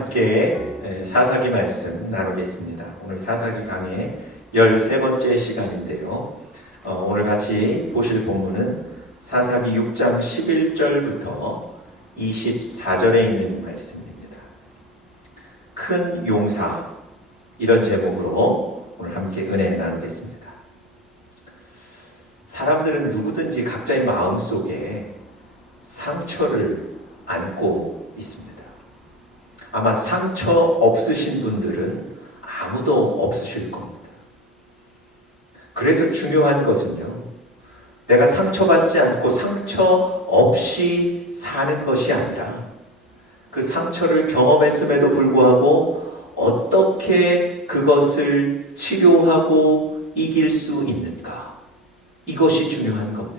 함께 사사기 말씀 나누겠습니다. 오늘 사사기 강의 13번째 시간인데요. 오늘 같이 보실 본문은 사사기 6장 11절부터 24절에 있는 말씀입니다. 큰 용사, 이런 제목으로 오늘 함께 은혜 나누겠습니다. 사람들은 누구든지 각자의 마음속에 상처를 안고 있습니다. 아마 상처 없으신 분들은 아무도 없으실 겁니다. 그래서 중요한 것은요, 내가 상처받지 않고 상처 없이 사는 것이 아니라 그 상처를 경험했음에도 불구하고 어떻게 그것을 치료하고 이길 수 있는가, 이것이 중요한 겁니다.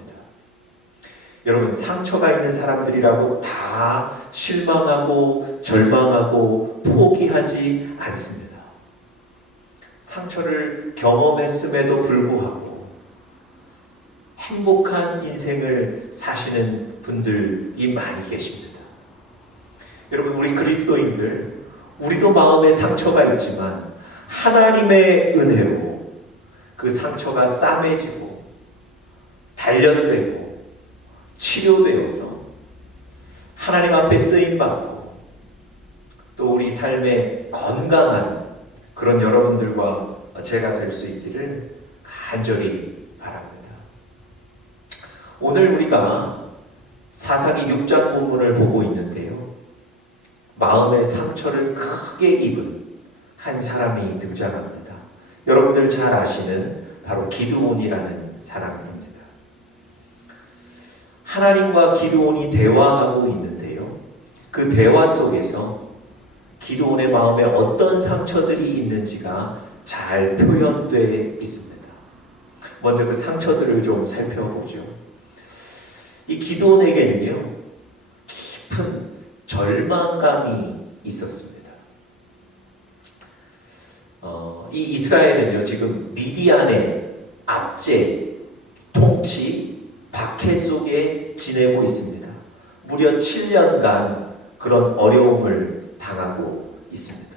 여러분, 상처가 있는 사람들이라고 다 실망하고 절망하고 포기하지 않습니다. 상처를 경험했음에도 불구하고 행복한 인생을 사시는 분들이 많이 계십니다. 여러분, 우리 그리스도인들, 우리도 마음에 상처가 있지만 하나님의 은혜로 그 상처가 싸매지고 단련되고 치료되어서 하나님 앞에 쓰임받고 또 우리 삶에 건강한 그런 여러분들과 제가 될 수 있기를 간절히 바랍니다. 오늘 우리가 사사기 6장 본문을 보고 있는데요, 마음의 상처를 크게 입은 한 사람이 등장합니다. 여러분들 잘 아시는 바로 기드온이라는 사람입니다. 하나님과 기드온이 대화하고 있는데요, 그 대화 속에서 기드온의 마음에 어떤 상처들이 있는지가 잘 표현되어 있습니다. 먼저 그 상처들을 좀 살펴보죠. 이 기드온에게는요, 깊은 절망감이 있었습니다. 이 이스라엘은요, 지금 미디안의 압제, 통치, 박해 속에 지내고 있습니다. 무려 7년간 그런 어려움을 당하고 있습니다.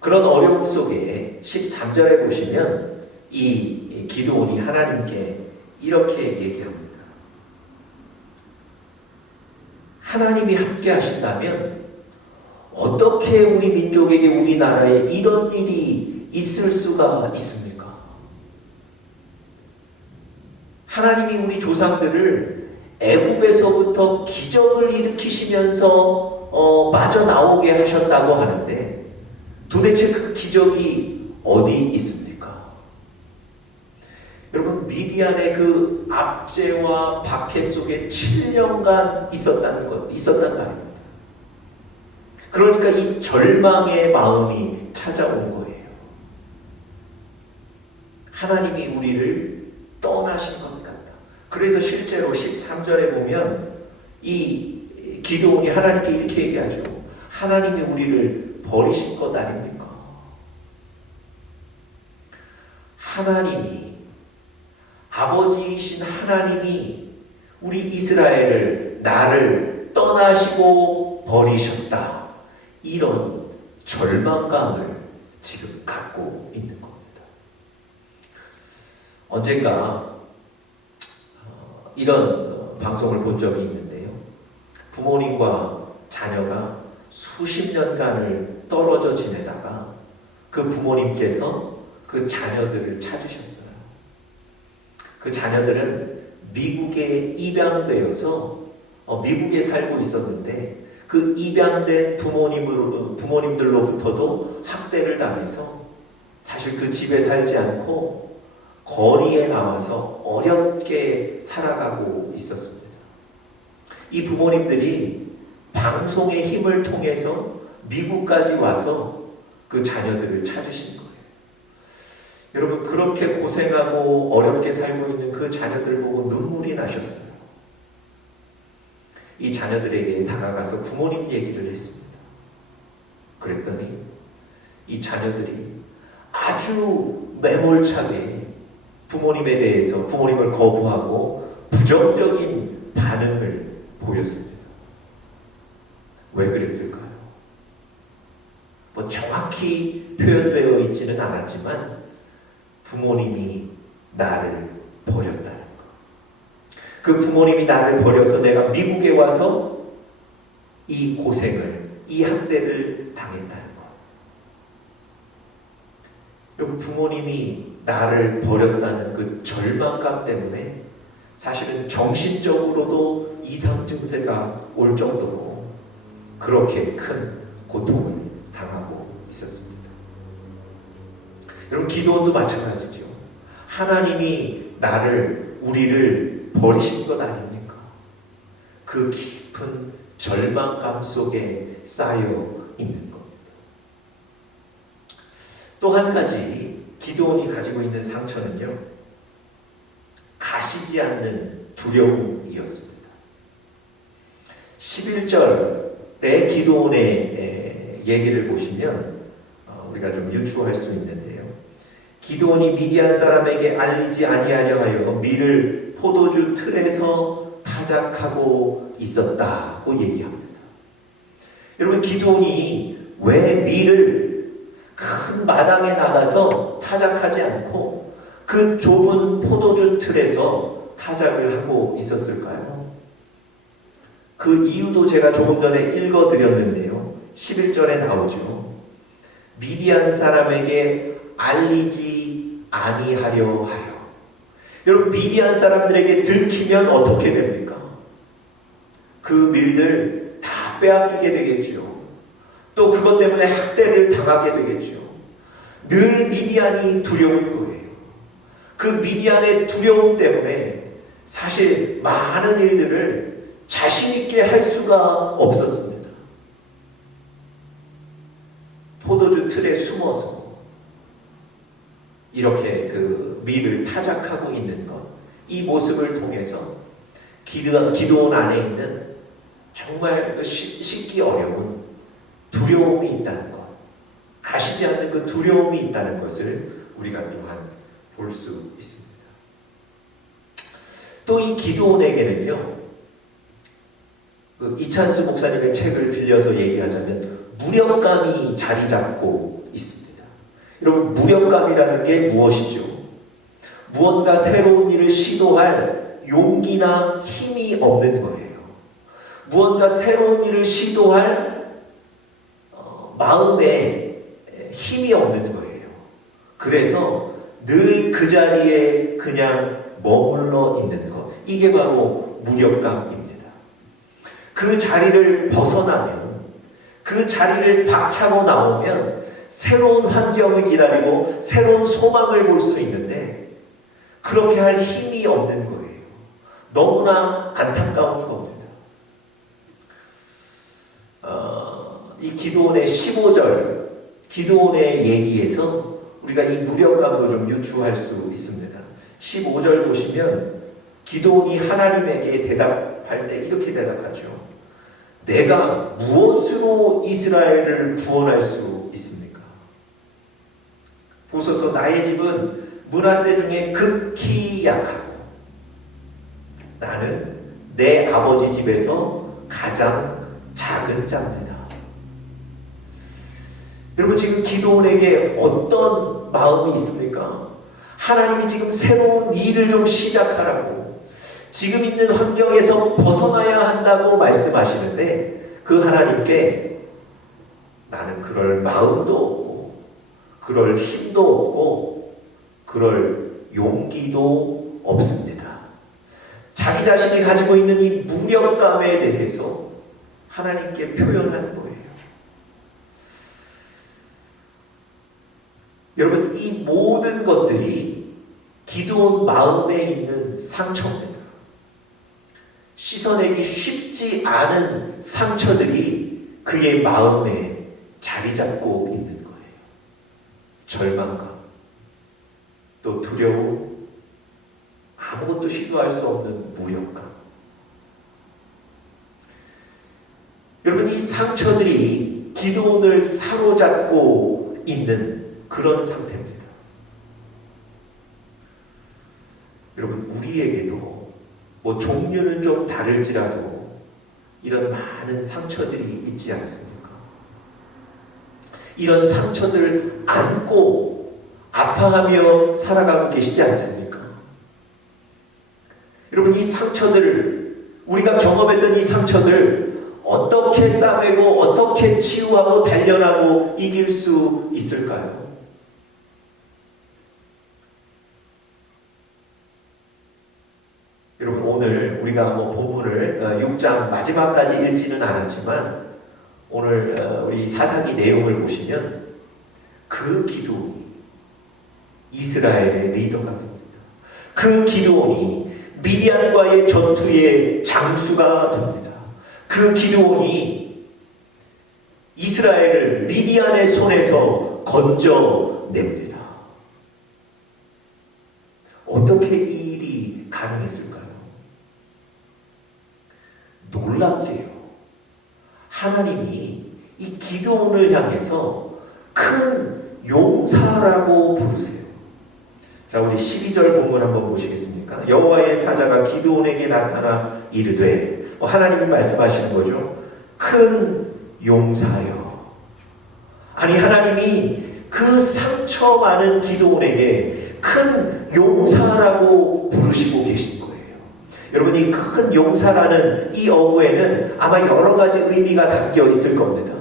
그런 어려움 속에 13절에 보시면 이 기드온이 하나님께 이렇게 얘기합니다. 하나님이 함께 하신다면 어떻게 우리 민족에게, 우리나라에 이런 일이 있을 수가 있습니까? 하나님이 우리 조상들을 애굽에서부터 기적을 일으키시면서 빠져나오게 하셨다고 하는데 도대체 그 기적이 어디 있습니까? 여러분, 미디안의 그 압제와 박해 속에 7년간 있었단 말입니다. 그러니까 이 절망의 마음이 찾아온 거예요. 하나님이 우리를 떠나신 것 같다. 그래서 실제로 13절에 보면 이 기드온이 하나님께 이렇게 얘기하죠. 하나님이 우리를 버리신 것 아닙니까? 하나님이, 아버지이신 하나님이 우리 이스라엘을, 나를 떠나시고 버리셨다. 이런 절망감을 지금 갖고 있는 겁니다. 언젠가 이런 방송을 본 적이 있는데요, 부모님과 자녀가 수십 년간을 떨어져 지내다가 그 부모님께서 그 자녀들을 찾으셨어요. 그 자녀들은 미국에 입양되어서 미국에 살고 있었는데 그 입양된 부모님들로부터도 학대를 당해서 사실 그 집에 살지 않고 거리에 나와서 어렵게 살아가고 있었습니다. 이 부모님들이 방송의 힘을 통해서 미국까지 와서 그 자녀들을 찾으신 거예요. 여러분, 그렇게 고생하고 어렵게 살고 있는 그 자녀들 보고 눈물이 나셨어요. 이 자녀들에게 다가가서 부모님 얘기를 했습니다. 그랬더니 이 자녀들이 아주 매몰차게 부모님에 대해서, 부모님을 거부하고 부정적인 반응을 보였습니다. 왜 그랬을까요? 뭐 정확히 표현되어 있지는 않았지만 부모님이 나를 버렸다는 것. 그 부모님이 나를 버려서 내가 미국에 와서 이 고생을, 이 학대를 당했다는 것. 여러분, 부모님이 나를 버렸다는 그 절망감 때문에 사실은 정신적으로도 이상 증세가 올 정도로 그렇게 큰 고통을 당하고 있었습니다. 여러분, 기도원도 마찬가지죠. 하나님이 우리를 버리신 것 아닙니까? 그 깊은 절망감 속에 쌓여 있는 겁니다. 또 한 가지 기도원이 가지고 있는 상처는요, 가시지 않는 두려움이었습니다. 11절의 기도원의 얘기를 보시면 우리가 좀 유추할 수 있는데요. 기도원이 미디안 사람에게 알리지 아니하려 하여 밀을 포도주 틀에서 타작하고 있었다고 얘기합니다. 여러분, 기도원이 왜 밀을 큰 마당에 나가서 타작하지 않고 그 좁은 포도주 틀에서 타작을 하고 있었을까요? 그 이유도 제가 조금 전에 읽어드렸는데요. 11절에 나오죠. 미디안 사람에게 알리지 아니하려 하여. 여러분, 미디안 사람들에게 들키면 어떻게 됩니까? 그 밀들 다 빼앗기게 되겠죠. 또 그것 때문에 학대를 당하게 되겠죠. 늘 미디안이 두려운 거예요. 그 미디안의 두려움 때문에 사실 많은 일들을 자신 있게 할 수가 없었습니다. 포도주 틀에 숨어서 이렇게 그 밀을 타작하고 있는 것, 이 모습을 통해서 기도원 안에 있는 정말 씻기 어려운 두려움이 있다는 것, 가시지 않는 그 두려움이 있다는 것을 우리가 또한 볼 수 있습니다. 또 이 기도원에게는요, 이찬수 목사님의 책을 빌려서 얘기하자면 무력감이 자리 잡고 있습니다. 여러분, 무력감이라는 게 무엇이죠? 무언가 새로운 일을 시도할 용기나 힘이 없는 거예요. 무언가 새로운 일을 시도할 마음에 힘이 없는 거예요. 그래서 늘 그 자리에 그냥 머물러 있는 것, 이게 바로 무력감입니다. 그 자리를 벗어나면, 그 자리를 박차고 나오면 새로운 환경을 기다리고 새로운 소망을 볼 수 있는데 그렇게 할 힘이 없는 거예요. 너무나 안타까운 겁니다. 이 기도원의 15절, 기도원의 얘기에서 우리가 이 무력감도 좀 유추할 수 있습니다. 15절 보시면 기도원이 하나님에게 대답할 때 이렇게 대답하죠. 내가 무엇으로 이스라엘을 구원할 수 있습니까? 보소서, 나의 집은 므낫세 중에 극히 약하고 나는 내 아버지 집에서 가장 작은 자입니다. 여러분, 지금 기도원에게 어떤 마음이 있습니까? 하나님이 지금 새로운 일을 좀 시작하라고, 지금 있는 환경에서 벗어나야 한다고 말씀하시는데 그 하나님께 나는 그럴 마음도 없고 그럴 힘도 없고 그럴 용기도 없습니다. 자기 자신이 가지고 있는 이 무력감에 대해서 하나님께 표현하는 거예요. 여러분, 이 모든 것들이 기도원 마음에 있는 상처입니다. 씻어내기 쉽지 않은 상처들이 그의 마음에 자리 잡고 있는 거예요. 절망감, 또 두려움, 아무것도 시도할 수 없는 무력감. 여러분, 이 상처들이 기도원을 사로잡고 있는 그런 상태입니다. 여러분, 우리에게도 뭐 종류는 좀 다를지라도 이런 많은 상처들이 있지 않습니까? 이런 상처들을 안고 아파하며 살아가고 계시지 않습니까? 여러분, 이 상처들을, 우리가 경험했던 이 상처들 어떻게 싸매고 어떻게 치유하고 단련하고 이길 수 있을까요? 여러분, 오늘 우리가 본문을 6장 마지막까지 읽지는 않았지만 오늘 우리 사사기 내용을 보시면 그 기도원이 이스라엘의 리더가 됩니다. 그 기도원이 미디안과의 전투의 장수가 됩니다. 그 기도원이 이스라엘을 미디안의 손에서 건져냅니다. 어떻게 이 일이 가능했을까요? 놀랍게요, 하나님이 이 기드온을 향해서 큰 용사라고 부르세요. 자, 우리 12절 본문 한번 보시겠습니까? 여호와의 사자가 기드온에게 나타나 이르되, 하나님이 말씀하시는 거죠. 큰 용사여. 아니, 하나님이 그 상처 많은 기드온에게 큰 용사라고 부르시고 계신 거예요. 여러분, 이 큰 용사라는 이 어구에는 아마 여러 가지 의미가 담겨 있을 겁니다.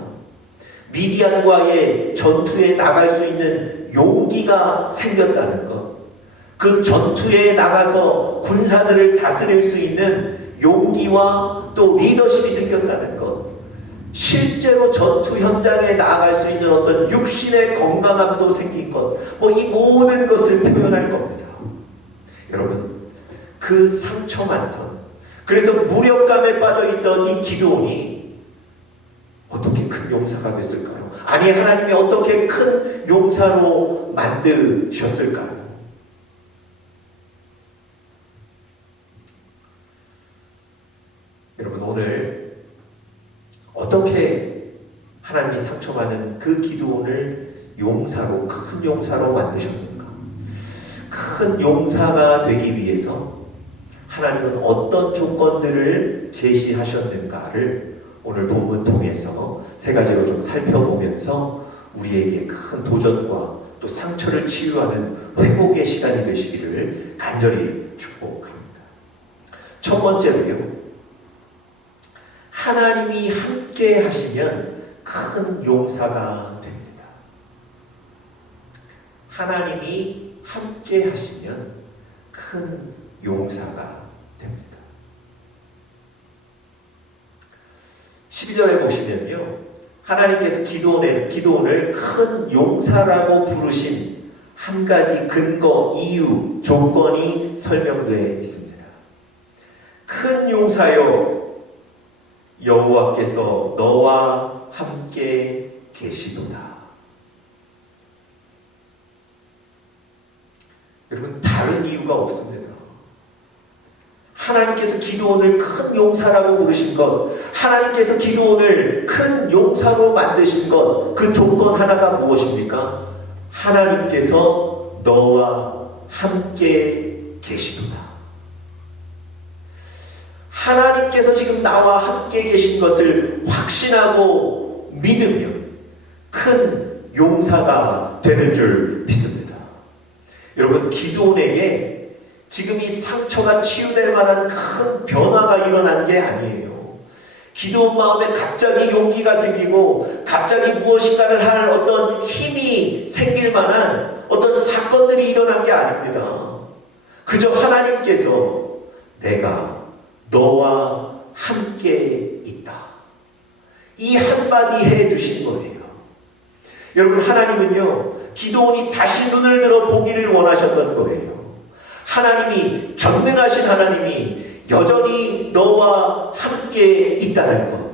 미디안과의 전투에 나갈 수 있는 용기가 생겼다는 것, 그 전투에 나가서 군사들을 다스릴 수 있는 용기와 또 리더십이 생겼다는 것, 실제로 전투 현장에 나아갈 수 있는 어떤 육신의 건강함도 생긴 것, 이 모든 것을 표현할 겁니다. 여러분, 그 상처 많던, 그래서 무력감에 빠져있던 이 기드온이 어떻게 큰 용사가 됐을까요? 아니, 하나님이 어떻게 큰 용사로 만드셨을까요? 여러분, 오늘 어떻게 하나님이 상처 많은 그 기드온을 용사로, 큰 용사로 만드셨는가? 큰 용사가 되기 위해서 하나님은 어떤 조건들을 제시하셨는가를 오늘 본문 통해서 세 가지로 좀 살펴보면서 우리에게 큰 도전과 또 상처를 치유하는 회복의 시간이 되시기를 간절히 축복합니다. 첫 번째로요, 하나님이 함께 하시면 큰 용사가 됩니다. 하나님이 함께 하시면 큰 용사가 됩니다. 12절에 보시면요, 하나님께서 기드온을 큰 용사라고 부르신 한 가지 근거, 이유, 조건이 설명되어 있습니다. 큰 용사여, 여호와께서 너와 함께 계시도다. 여러분, 다른 이유가 없습니다. 하나님께서 기드온을 큰 용사라고 부르신 것, 하나님께서 기드온을 큰 용사로 만드신 것, 그 조건 하나가 무엇입니까? 하나님께서 너와 함께 계시도다. 하나님께서 지금 나와 함께 계신 것을 확신하고 믿으면 큰 용사가 되는 줄 믿습니다. 여러분, 기드온에게 지금 이 상처가 치유될 만한 큰 변화가 일어난 게 아니에요. 기드온 마음에 갑자기 용기가 생기고 갑자기 무엇인가를 할 어떤 힘이 생길 만한 어떤 사건들이 일어난 게 아닙니다. 그저 하나님께서 내가 너와 함께 있다, 이 한마디 해주신 거예요. 여러분, 하나님은요, 기드온이 다시 눈을 들어 보기를 원하셨던 거예요. 하나님이, 전능하신 하나님이 여전히 너와 함께 있다는 것,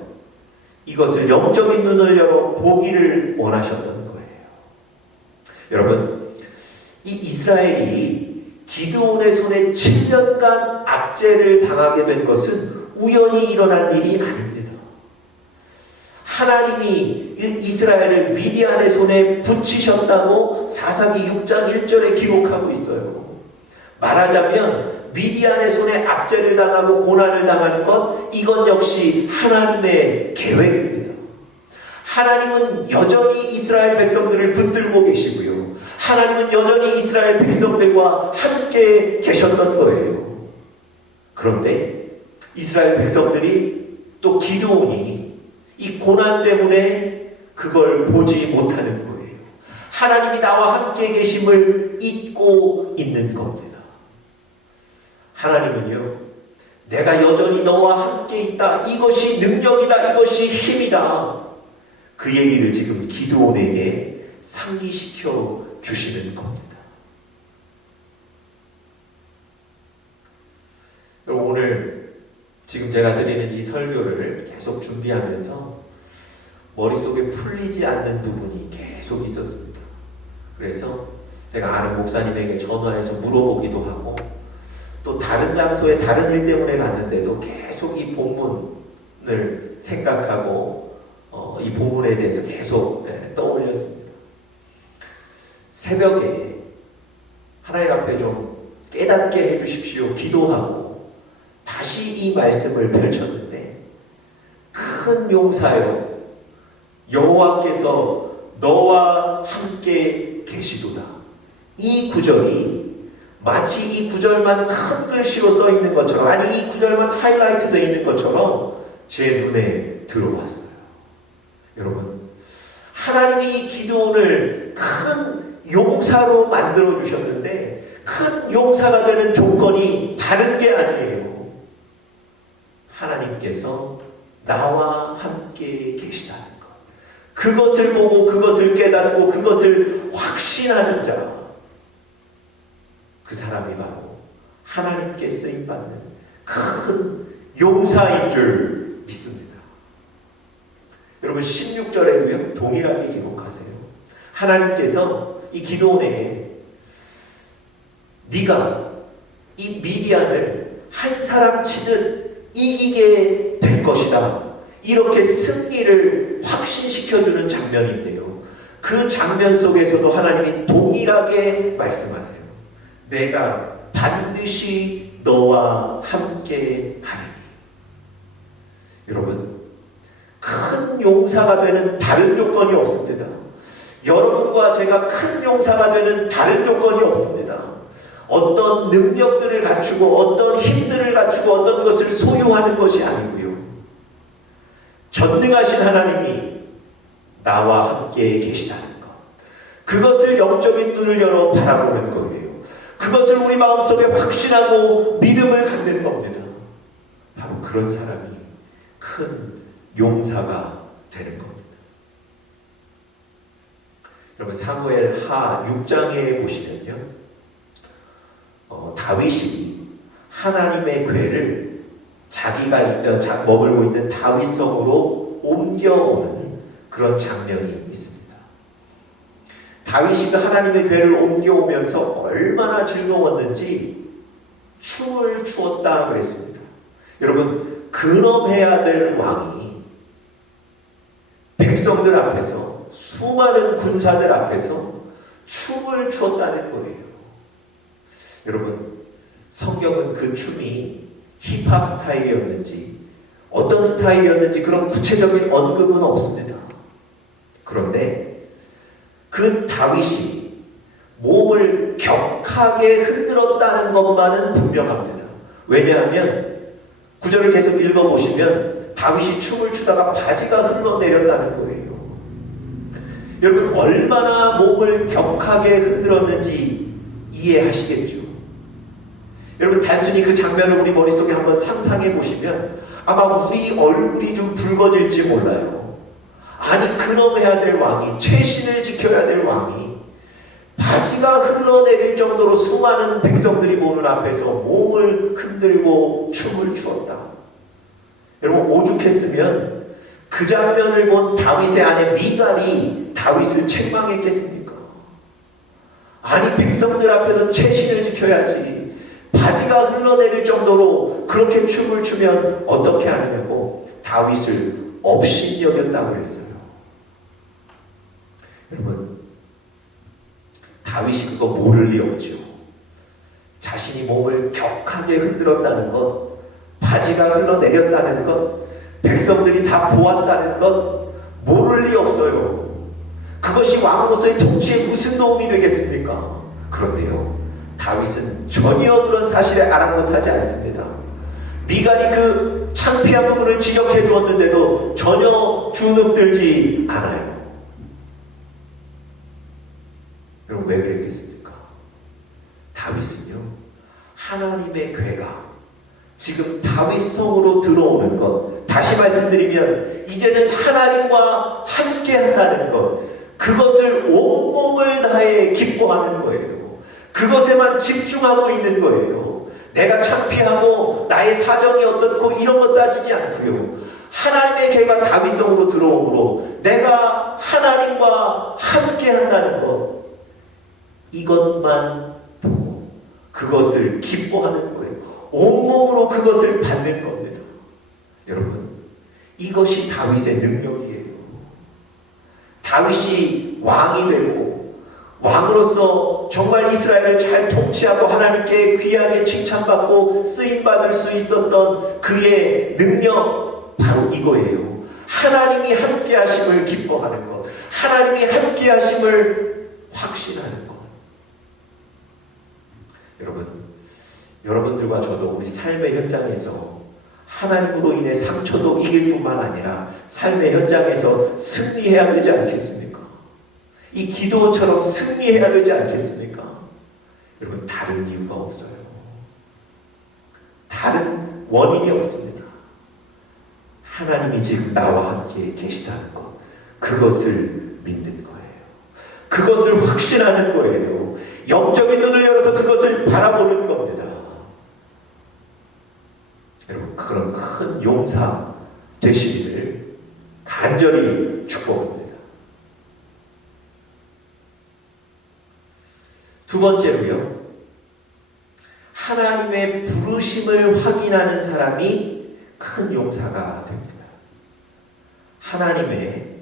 이것을 영적인 눈을 열어 보기를 원하셨던 거예요. 여러분, 이 이스라엘이 기드온의 손에 7년간 압제를 당하게 된 것은 우연히 일어난 일이 아닙니다. 하나님이 이스라엘을 미디안의 손에 붙이셨다고 사사기 6장 1절에 기록하고 있어요. 말하자면 미디안의 손에 압제를 당하고 고난을 당하는 것, 이건 역시 하나님의 계획입니다. 하나님은 여전히 이스라엘 백성들을 붙들고 계시고요. 하나님은 여전히 이스라엘 백성들과 함께 계셨던 거예요. 그런데 이스라엘 백성들이 또 기드온이 이 고난 때문에 그걸 보지 못하는 거예요. 하나님이 나와 함께 계심을 잊고 있는 겁니다. 하나님은요, 내가 여전히 너와 함께 있다. 이것이 능력이다. 이것이 힘이다. 그 얘기를 지금 기드온에게 상기시켜 주시는 겁니다. 오늘 지금 제가 드리는 이 설교를 계속 준비하면서 머릿속에 풀리지 않는 부분이 계속 있었습니다. 그래서 제가 아는 목사님에게 전화해서 물어보기도 하고, 또 다른 장소에 다른 일 때문에 갔는데도 계속 이 본문을 생각하고 이 본문에 대해서 계속 떠올렸습니다. 새벽에 하나님 앞에 좀 깨닫게 해주십시오 기도하고 다시 이 말씀을 펼쳤는데, 큰 용사여 여호와께서 너와 함께 계시도다. 이 구절이 마치 이 구절만 큰 글씨로 써 있는 것처럼, 아니 이 구절만 하이라이트 되어 있는 것처럼 제 눈에 들어왔어요. 여러분, 하나님이 이 기드온을 큰 용사로 만들어 주셨는데 큰 용사가 되는 조건이 다른 게 아니에요. 하나님께서 나와 함께 계시다는 것. 그것을 보고 그것을 깨닫고 그것을 확신하는 자, 그 사람이 바로 하나님께 쓰임받는 큰 용사인 줄 믿습니다. 여러분, 16절에도요 동일하게 기록하세요. 하나님께서 이 기드온에게 네가 이 미디안을 한 사람 치듯 이기게 될 것이다, 이렇게 승리를 확신시켜주는 장면인데요, 그 장면 속에서도 하나님이 동일하게 말씀하세요. 내가 반드시 너와 함께 하리니. 여러분, 큰 용사가 되는 다른 조건이 없습니다. 여러분과 제가 큰 용사가 되는 다른 조건이 없습니다. 어떤 능력들을 갖추고 어떤 힘들을 갖추고 어떤 것을 소유하는 것이 아니고요, 전능하신 하나님이 나와 함께 계시다는 것, 그것을 영적인 눈을 열어 바라보는 거예요. 그것을 우리 마음속에 확신하고 믿음을 갖는 겁니다. 바로 그런 사람이 큰 용사가 되는 겁니다. 여러분, 사무엘 하 6장에 보시면요, 다윗이 하나님의 궤를 자기가 머물고 있는 다윗성으로 옮겨오는 그런 장면이 있습니다. 다윗이 그 하나님의 궤를 옮겨오면서 얼마나 즐거웠는지 춤을 추었다 그랬습니다. 여러분, 근엄해야 될 왕이 백성들 앞에서, 수많은 군사들 앞에서 춤을 추었다는 거예요. 여러분, 성경은 그 춤이 힙합 스타일이었는지 어떤 스타일이었는지 그런 구체적인 언급은 없습니다. 그런데 그 다윗이 몸을 격하게 흔들었다는 것만은 분명합니다. 왜냐하면 구절을 계속 읽어보시면 다윗이 춤을 추다가 바지가 흘러내렸다는 거예요. 여러분, 얼마나 몸을 격하게 흔들었는지 이해하시겠죠? 여러분, 단순히 그 장면을 우리 머릿속에 한번 상상해 보시면 아마 우리 얼굴이 좀 붉어질지 몰라요. 아니, 근엄해야 될 왕이, 최신을 지켜야 될 왕이 바지가 흘러내릴 정도로 수많은 백성들이 보는 앞에서 몸을 흔들고 춤을 추었다. 여러분, 오죽했으면 그 장면을 본 다윗의 아내 미갈이 다윗을 책망했겠습니까? 아니, 백성들 앞에서 최신을 지켜야지, 바지가 흘러내릴 정도로 그렇게 춤을 추면 어떻게 하느냐고 다윗을 업신여겼다고 했어요. 여러분, 다윗이 그거 모를 리 없죠. 자신이 몸을 격하게 흔들었다는 것, 바지가 흘러내렸다는 것, 백성들이 다 보았다는 것 모를 리 없어요. 그것이 왕으로서의 통치에 무슨 도움이 되겠습니까? 그런데요, 다윗은 전혀 그런 사실에 아랑곳하지 않습니다. 미갈이 그 창피한 부분을 지적해 두었는데도 전혀 주눅들지 않아요. 여러분, 왜 그랬겠습니까? 다윗은요, 하나님의 괴가 지금 다윗성으로 들어오는 것, 다시 말씀드리면 이제는 하나님과 함께 한다는 것, 그것을 온몸을 다해 기뻐하는 거예요. 그것에만 집중하고 있는 거예요. 내가 창피하고 나의 사정이 어떻고 이런 것 따지지 않고요, 하나님의 괴가 다윗성으로 들어오므로 내가 하나님과 함께 한다는 것, 이것만 보고 그것을 기뻐하는 거예요. 온몸으로 그것을 받는 겁니다. 여러분, 이것이 다윗의 능력이에요. 다윗이 왕이 되고 왕으로서 정말 이스라엘을 잘 통치하고 하나님께 귀하게 칭찬받고 쓰임받을 수 있었던 그의 능력, 바로 이거예요. 하나님이 함께 하심을 기뻐하는 것, 하나님이 함께 하심을 확신하는 것. 여러분, 여러분들과 저도 우리 삶의 현장에서 하나님으로 인해 상처도 이길 뿐만 아니라 삶의 현장에서 승리해야 되지 않겠습니까? 이 기도처럼 승리해야 되지 않겠습니까? 여러분, 다른 이유가 없어요. 다른 원인이 없습니다. 하나님이 지금 나와 함께 계시다는 것, 그것을 믿는 거예요. 그것을 확신하는 거예요. 영적인 눈을 열어서 그것을 바라보는 겁니다. 여러분, 그런 큰 용사 되시기를 간절히 축복합니다. 두 번째로요, 하나님의 부르심을 확인하는 사람이 큰 용사가 됩니다. 하나님의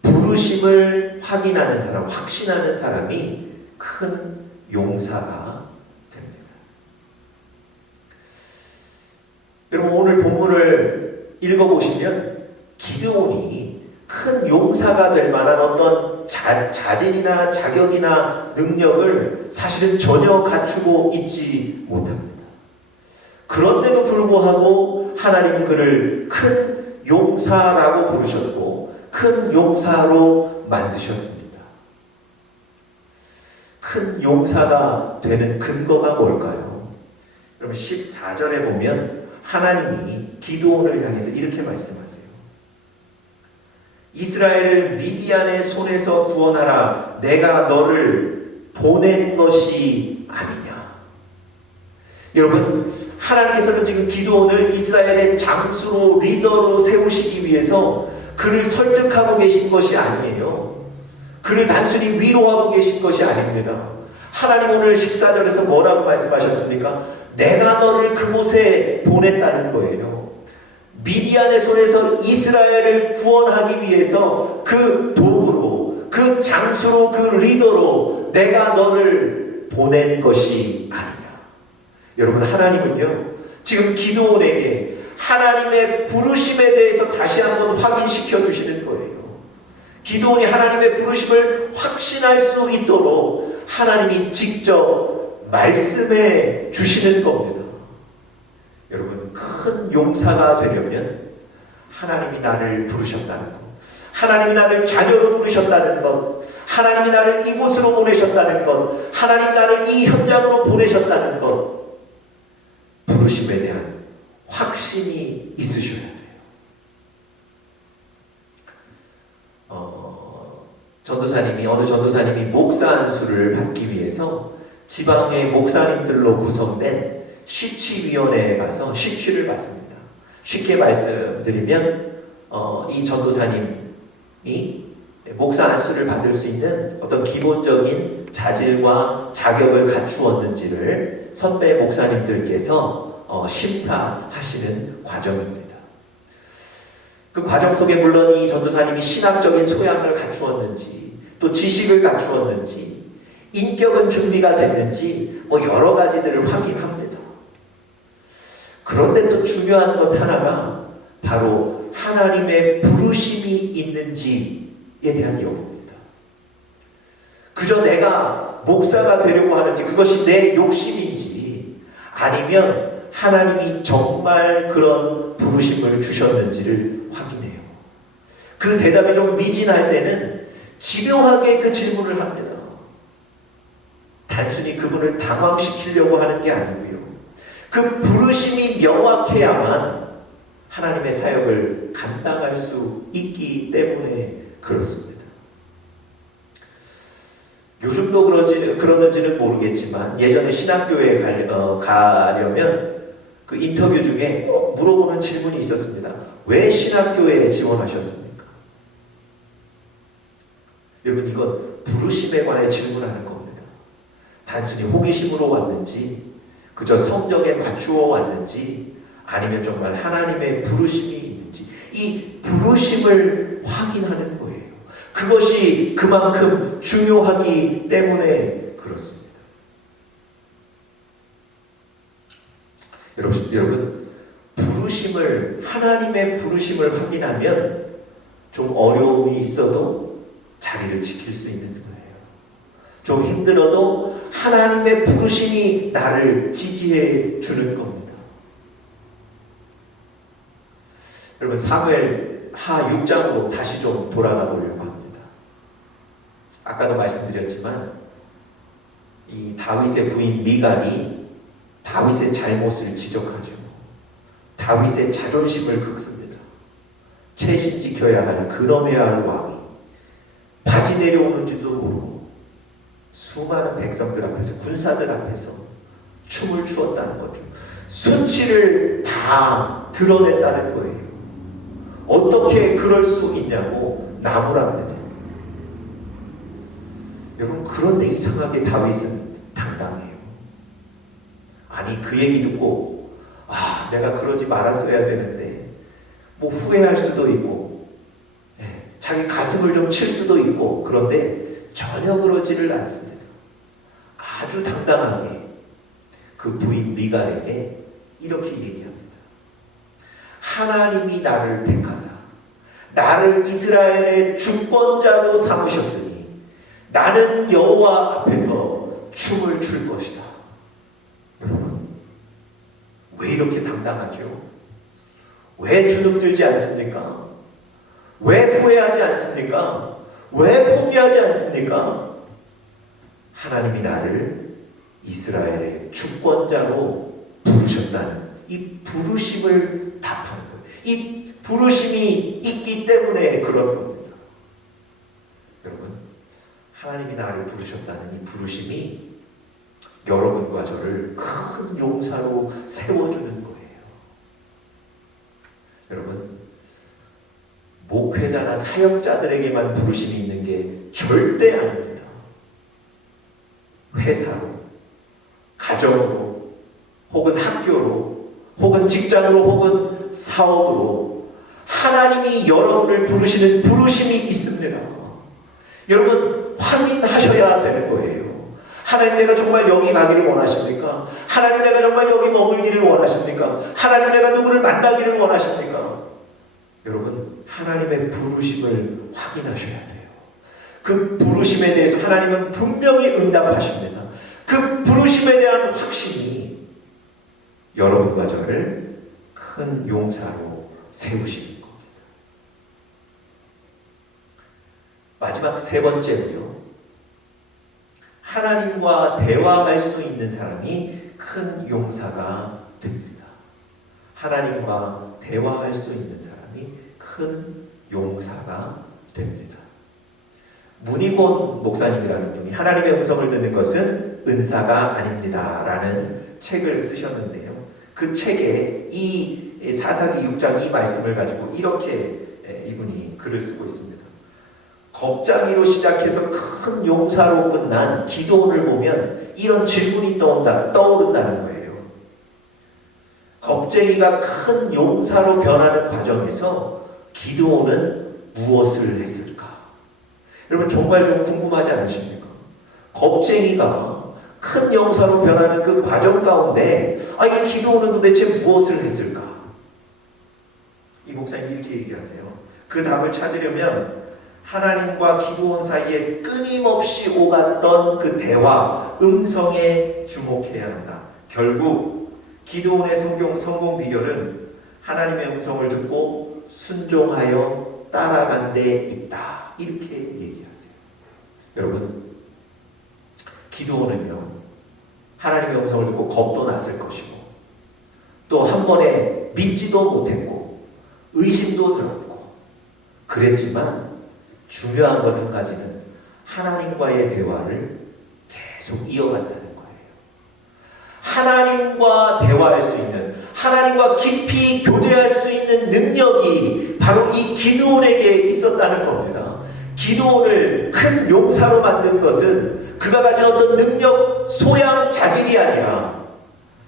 부르심을 확인하는 사람, 확신하는 사람이 큰 용사가 됩니다. 여러분, 오늘 본문을 읽어보시면 기드온이 큰 용사가 될 만한 어떤 자질이나 자격이나 능력을 사실은 전혀 갖추고 있지 못합니다. 그런데도 불구하고 하나님은 그를 큰 용사라고 부르셨고 큰 용사로 만드셨습니다. 큰 용사가 되는 근거가 뭘까요? 여러분, 14절에 보면 하나님이 기드온을 향해서 이렇게 말씀하세요. 이스라엘을 미디안의 손에서 구원하라. 내가 너를 보낸 것이 아니냐. 여러분, 하나님께서는 지금 기드온을 이스라엘의 장수로, 리더로 세우시기 위해서 그를 설득하고 계신 것이 아니에요. 그를 단순히 위로하고 계신 것이 아닙니다. 하나님 오늘 14절에서 뭐라고 말씀하셨습니까? 내가 너를 그곳에 보냈다는 거예요. 미디안의 손에서 이스라엘을 구원하기 위해서 그 도구로, 그 장수로, 그 리더로 내가 너를 보낸 것이 아니냐. 여러분, 하나님은요, 지금 기드온에게 하나님의 부르심에 대해서 다시 한번 확인시켜 주시는 거예요. 기드온이 하나님의 부르심을 확신할 수 있도록 하나님이 직접 말씀해 주시는 겁니다. 여러분, 큰 용사가 되려면 하나님이 나를 부르셨다는 것, 하나님이 나를 자녀로 부르셨다는 것, 하나님이 나를 이곳으로 보내셨다는 것, 하나님 나를 이 현장으로 보내셨다는 것, 부르심에 대한 확신이 있으셔야 돼요. 어느 전도사님이 목사 안수를 받기 위해서 지방의 목사님들로 구성된 시취위원회에 가서 시취를 받습니다. 쉽게 말씀드리면 이 전도사님이 목사 안수를 받을 수 있는 어떤 기본적인 자질과 자격을 갖추었는지를 선배 목사님들께서 심사하시는 과정입니다. 그 과정 속에 물론 이 전도사님이 신학적인 소양을 갖추었는지 또 지식을 갖추었는지 인격은 준비가 됐는지 뭐 여러 가지들을 확인합니다. 그런데 또 중요한 것 하나가 바로 하나님의 부르심이 있는지에 대한 여부입니다. 그저 내가 목사가 되려고 하는지, 그것이 내 욕심인지, 아니면 하나님이 정말 그런 부르심을 주셨는지를 확인해요. 그 대답이 좀 미진할 때는 집요하게 그 질문을 합니다. 단순히 그분을 당황시키려고 하는 게 아니고요. 그 부르심이 명확해야만 하나님의 사역을 감당할 수 있기 때문에 그렇습니다. 요즘도 그러는지는 모르겠지만 예전에 신학교에 가려면 그 인터뷰 중에 물어보는 질문이 있었습니다. 왜 신학교에 지원하셨습니까? 여러분, 이건 부르심에 관해 질문하는 겁니다. 단순히 호기심으로 왔는지, 그저 성경에 맞추어 왔는지, 아니면 정말 하나님의 부르심이 있는지, 이 부르심을 확인하는 거예요. 그것이 그만큼 중요하기 때문에 그렇습니다. 여러분, 하나님의 부르심을 확인하면 좀 어려움이 있어도 자리를 지킬 수 있는 거예요. 좀 힘들어도 하나님의 부르심이 나를 지지해 주는 겁니다. 여러분, 사무엘 하 6장으로 다시 좀 돌아가 보려고 합니다. 아까도 말씀드렸지만 이 다윗의 부인 미갈이 다윗의 잘못을 지적하죠. 다윗의 자존심을 긁습니다. 채심 지켜야 하는 그놈해야 할 왕이 바지 내려오는지도 모르고 수많은 백성들 앞에서, 군사들 앞에서 춤을 추었다는 거죠. 수치를 다 드러냈다는 거예요. 어떻게 그럴 수 있냐고 나무랍니다. 여러분, 그런데 이상하게 다윗은 당당해요. 아니, 그 얘기 듣고 내가 그러지 말았어야 되는데 뭐 후회할 수도 있고, 자기 가슴을 좀 칠 수도 있고, 그런데 전혀 그러지를 않습니다. 아주 당당하게 그 부인 미갈에게 이렇게 얘기합니다. 하나님이 나를 택하사 나를 이스라엘의 주권자로 삼으셨으니 나는 여호와 앞에서 춤을 출 것이다. 여러분, 왜 이렇게 당당하죠? 왜 주눅들지 않습니까? 왜 후회하지 않습니까? 왜 포기하지 않습니까? 하나님이 나를 이스라엘의 주권자로 부르셨다는 이 부르심을 답하는 거예요. 이 부르심이 있기 때문에 그런 겁니다. 여러분, 하나님이 나를 부르셨다는 이 부르심이 여러분과 저를 큰 용사로 세워주는 거예요. 여러분, 목회자나 사역자들에게만 부르심이 있는 게 절대 아닙니다. 회사로, 가정으로, 혹은 학교로, 혹은 직장으로, 혹은 사업으로 하나님이 여러분을 부르시는 부르심이 있습니다. 여러분, 확인하셔야 되는 거예요. 하나님, 내가 정말 여기 가기를 원하십니까? 하나님, 내가 정말 여기 머물기를 원하십니까? 하나님, 내가 누구를 만나기를 원하십니까? 여러분, 하나님의 부르심을 확인하셔야 돼요. 그 부르심에 대해서 하나님은 분명히 응답하십니다. 그 부르심에 대한 확신이 여러분과 저를 큰 용사로 세우시는 겁니다. 마지막 세 번째로요, 하나님과 대화할 수 있는 사람이 큰 용사가 됩니다. 하나님과 대화할 수 있는 사람이 큰 용사가 됩니다. 문희곤 목사님이라는 분이 하나님의 음성을 듣는 것은 은사가 아닙니다 라는 책을 쓰셨는데요. 그 책에 이 사사기 6장 이 말씀을 가지고 이렇게 이분이 글을 쓰고 있습니다. 겁쟁이로 시작해서 큰 용사로 끝난 기도원을 보면 이런 질문이 떠오른다는 거예요. 겁쟁이가 큰 용사로 변하는 과정에서 기도원은 무엇을 했을까? 여러분, 정말 좀 궁금하지 않으십니까? 겁쟁이가 큰 용사로 변하는 그 과정 가운데 이 기도는 도대체 무엇을 했을까? 이 목사님 이렇게 얘기하세요. 그 답을 찾으려면 하나님과 기도원 사이에 끊임없이 오갔던 그 대화, 음성에 주목해야 한다. 결국 기도원의 성공 비결은 하나님의 음성을 듣고 순종하여 따라간 데 있다. 이렇게 얘기하세요. 여러분, 기도원은요, 하나님의 음성을 듣고 겁도 났을 것이고 또 한 번에 믿지도 못했고 의심도 들었고 그랬지만 중요한 것 한 가지는 하나님과의 대화를 계속 이어갔다는 거예요. 하나님과 대화할 수 있는, 하나님과 깊이 교제할 수 있는 능력이 바로 이 기드온에게 있었다는 겁니다. 기드온을 큰 용사로 만든 것은 그가 가진 어떤 능력, 소양, 자질이 아니라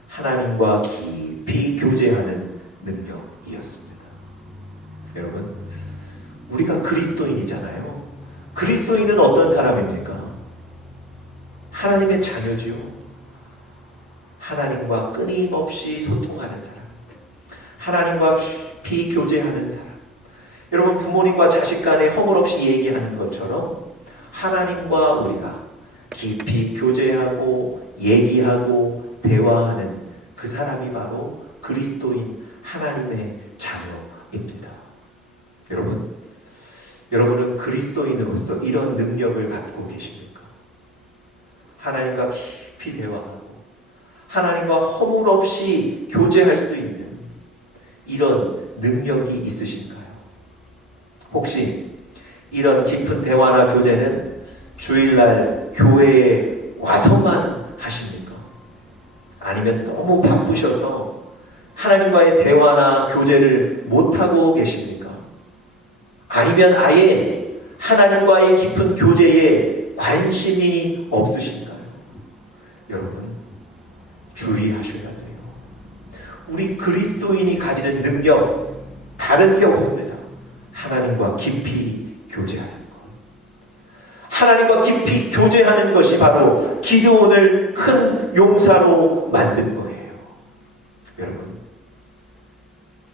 하나님과 깊이 교제하는 능력이었습니다. 여러분, 우리가 그리스도인이잖아요. 그리스도인은 어떤 사람입니까? 하나님의 자녀지요. 하나님과 끊임없이 소통하는 사람, 하나님과 깊이 교제하는 사람. 여러분, 부모님과 자식 간에 허물없이 얘기하는 것처럼 하나님과 우리가 깊이 교제하고 얘기하고 대화하는 그 사람이 바로 그리스도인 하나님의 자녀입니다. 여러분은 그리스도인으로서 이런 능력을 갖고 계십니까? 하나님과 깊이 대화하고 하나님과 허물 없이 교제할 수 있는 이런 능력이 있으신가요? 혹시 이런 깊은 대화나 교제는 주일날 교회에 와서만 하십니까? 아니면 너무 바쁘셔서 하나님과의 대화나 교제를 못하고 계십니까? 아니면 아예 하나님과의 깊은 교제에 관심이 없으신가요? 여러분, 주의하셔야 돼요. 우리 그리스도인이 가지는 능력 다른 게 없습니다. 하나님과 깊이 교제하는 것. 하나님과 깊이 교제하는 것이 바로 기드온을 큰 용사로 만든 거예요. 여러분,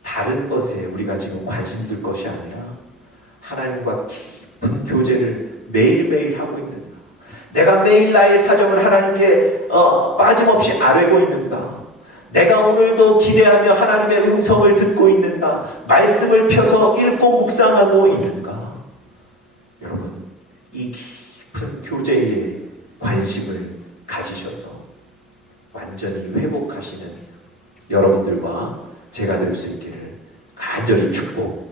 다른 것에 우리가 지금 관심 둘 것이 아니라 하나님과 깊은 교제를 매일매일 하고 있는가? 내가 매일 나의 사정을 하나님께 빠짐없이 아뢰고 있는가? 내가 오늘도 기대하며 하나님의 음성을 듣고 있는가? 말씀을 펴서 읽고 묵상하고 있는가? 여러분, 이 깊은 교제에 관심을 가지셔서 완전히 회복하시는 여러분들과 제가 될 수 있기를 간절히 축복합니다.